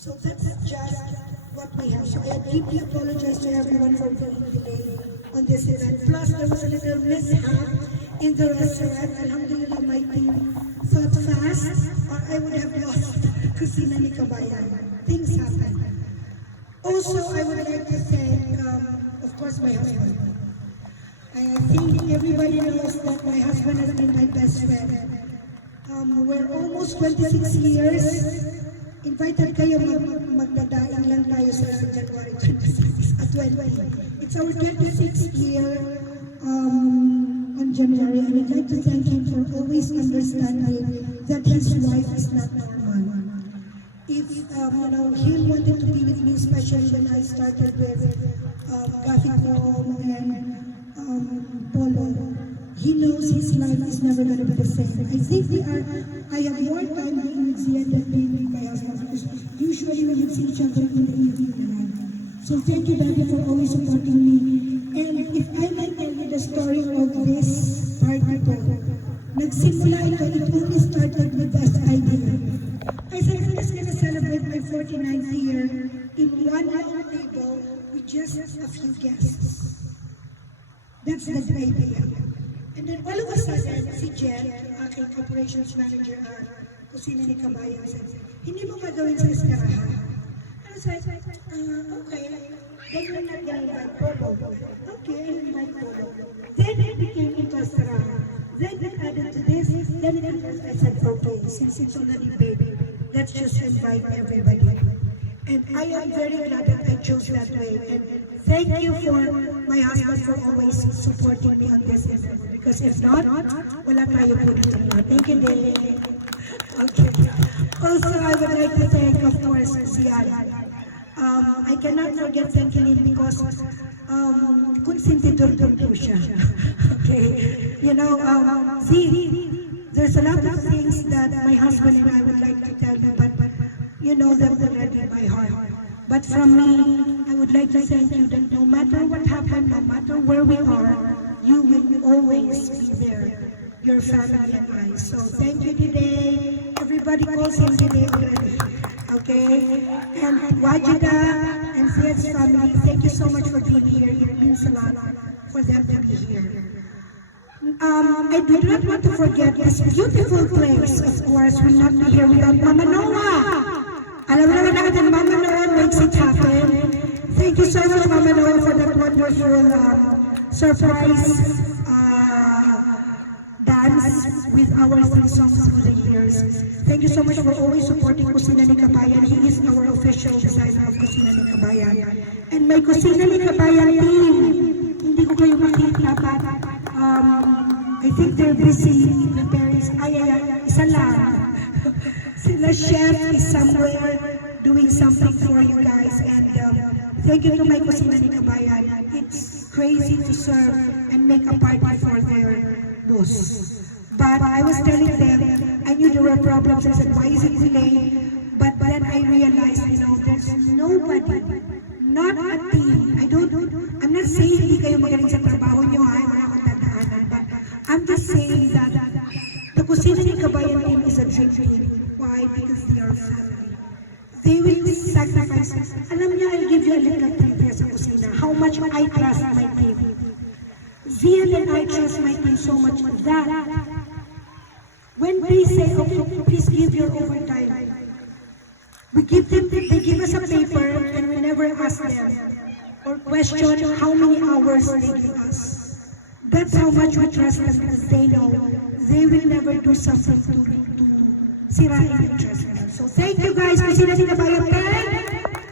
So that's just what we have. So I deeply apologize to everyone for being delayed on this event. Plus, there was a little mishap in the restaurant. Alhamdulillah, my team thought fast, or I would have lost Kusina ni Kabayan. Things happen. Also, I would like to thank, of course, my husband. I think everybody knows that my husband has been my best friend. We're almost 26 years. Invited kayo magdadaing lang tayo sa January 26 at 20. It's our 26th year on January, and I'd like to thank him for always understanding that his wife is not normal. If he wanted to be with me, especially when I started with Gaficom and Polo, he knows his life is never going to be the same. I think I have more time being with Zia than being with my husband, because usually we would see each other in the evening. So thank you, Daddy, for always supporting me. And if I may tell you the story of this party ko, nagsimula ito, it only started with this idea. I said, I'm just going to celebrate my 49th year in one long table with just a few guests. That's the idea. And then all of a sudden, si Jen, aking operations manager at Kusina ni Kabayan, said, hindi mo gagawin sa Eskaraha. And I said, okay. Then you're not going to invite Polo. Okay, I'll invite Polo. Then it became into Eskaraha. Then it added to this. Then it added, I said, okay, since it's already big, let's just invite everybody. And I am very glad that I chose that way. And thank you for my husband for always supporting me on this event. Because if not, wala tayo po dito na. Thank you, Dele. Okay. Also, I would like to thank, of course, si Alan. I cannot forget thanking him because konsentidor po siya. Okay. You know, there's a lot of things that my husband and I would like to tell you, but you know them already by heart. But from me, I would like to thank you that no matter what happened, no matter where we are, you will always be there, your family and I. So thank you today. Everybody calls him today already. Okay? And Wajida and Zed's family, thank you so much for being here. It means a lot for them to be here. I do not want to forget this beautiful place, of course, will not be here without Mama Noah. Alam naman natin, Mama Noah makes it happen. Thank you so much, Mama Noah, for that wonderful surprise dance with our sing songs through the years. Thank you so much for always supporting Kusina ni Kabayan. He is our official designer of Kusina ni Kabayan. And my Kusina ni Kabayan team, hindi ko kayo makita, but I think they're busy preparing. Isa lang. Sila chef is somewhere doing something for you guys. And thank you to my Kusina ni Kabayan. It's crazy to serve and make a party for their boss. But I was telling them, I knew there were problems. I said, why is it delayed? But then I realized, there's nobody, not a team. I'm not saying hindi kayo magaling sa trabaho nyo, wala akong dadaanan. But I'm just saying that the Kusina ni Kabayan team is a dream team. Why? Because they are family. They will sacrifice. Alam niya, I'll give you a little tip here sa kusina. How much I trust my team. Zian and I trust my team so much that when they say, okay, please give your overtime, they give us a paper and we never ask them or question how many hours they give us. That's how much we trust them, because they know they will never do something to sirain the trust. So thank you guys. Kusina ni Kabayan.